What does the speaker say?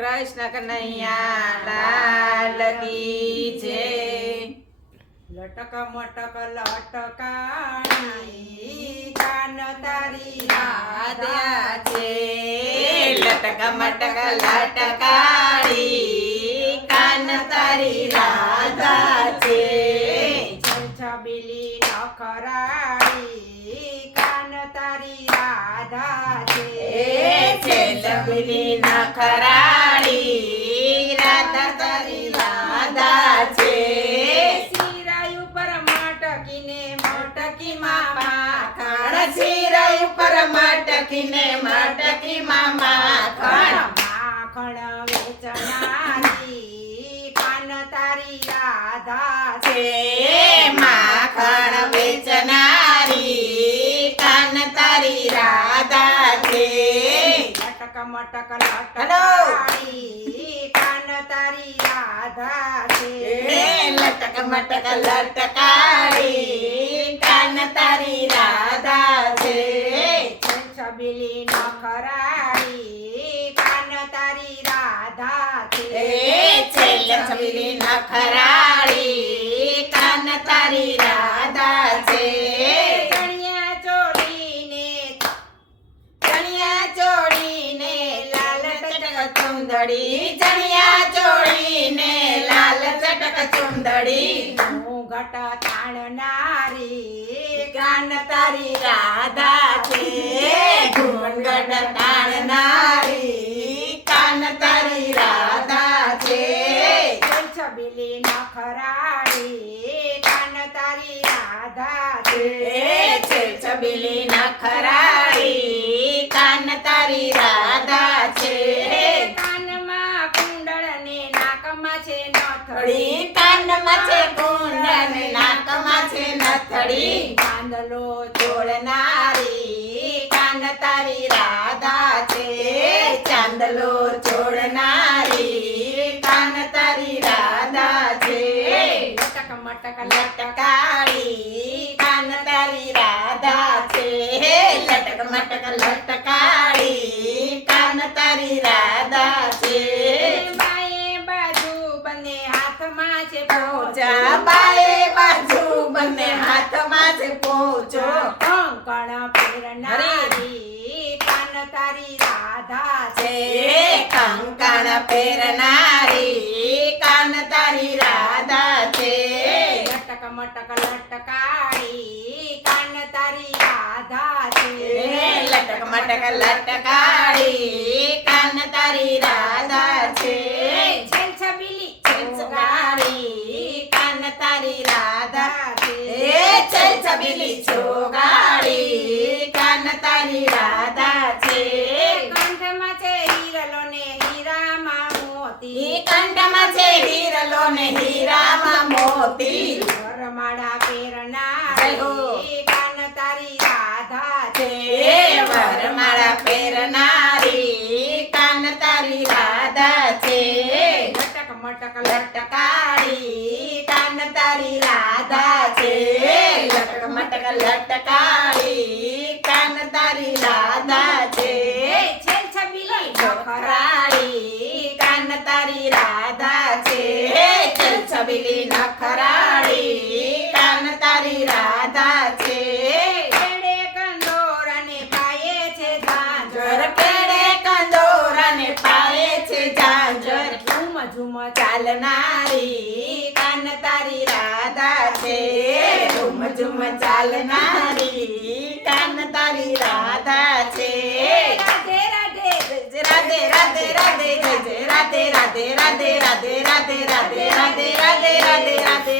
કૃષ્ણ કનૈયા લાલ કી જય. લટક મટક લટકાણી કાન તારી રાધા છે. લટક મટક લટકાળી કાન તારી રાધા છે. છબીલી નખરાળી કાન તારી રાધા છે. છબીલી નખરાળી રાધા તારી રાધા છે. શિરાય ઉપર મટકીને મટકીમાં માખણ શિરાય ઉપર મટકીને મટકીમાં માખણ માખણ વેચનારી કાન તારી રાધા છે. માખણ વેચનારી કાન તારી રાધા છે. લટક મટક લટકાળી કાન તારી રાધા છે. લટક મટક લટકાળી કાન તારી રાધા છે. છબીલી નખરાળી કાન તારી રાધા છે. છબીલી નખરાળી કાન તારી રાધા છે. ચણિયા ચોળીને લાલ ટટક ચુંદડી ચણિયા ચોળીને લાલ ચટક ચુંદડી ઘૂંઘટ તાણનારી કાન તારી રાધા છે. ઘૂંઘટ તાણનારી કાન તારી રાધા છે. છબીલી નખરાળી કાન તારી રાધા છે. છબીલી નખરાળી કાન તારી રાધા છે. કાનમાં કુંડળ ને નાકમાં છે નથડી કાનમાં છે કુંડળ નાકમાં છે નથડી ચાંદલો ચોળનારી કાન તારી રાધા છે. ચાંદલો ચોળનારી કાન તારી રાધા છે. લટક મટક લટકાળી કાન તારી રાધા છે. લટક મટક લટકાળી કાન તારી રાધા છે. બાએ બાજુ બંને હાથમાં છે પોચા બાએ બાજુ બંને હાથમાં છે પોચો કંકણ પહેરનારી કાન તારી રાધા છે. કંકણ પહેરનારી કાન તારી રાધા છે. લટક મટક લટકાળી કાન તારી રાધા છે. લટક મટક લટકાળી કાન તારી રાધા છે. છબીલી છબીલી કાન તારી રાધા છે. છબીલી છોગાડી કાન તારી રાધા છે. કંઠમાં છે હીરલો ને હીરામાં મોતી કંઠમાં છે હીરલો ને હીરામાં મોતી વરમાળા જય હો. પહેરનારી કાન તારી રાધા છે. વરમાળા પહેરનારી કાન તારી રાધા છે. લટક મટક લટકાળી કાન તારી રાધા છે. લટક મટક લટકાળી કાન તારી રાધા છે. છબીલી નખરાળી કાન તારી રાધા છે. છબીલી નખરાળી કાન તારી રાધા છે. પેડે કંદોર અને પાયે છે ઝાંઝર પેડે કંદોર અને પાયે છે ઝાંઝર ઝુમ ઝુમ ચાલનારી કાન તારી રાધા છે. ઝુમ ઝુમ ચાલનારી કાન તારી રાધા છે. રાધે રાધે રાધે રાધે રાધે જય જય રાધે રાધે રાધે રાધે રાધે રાધે રાધે રાધે રાધે રાધે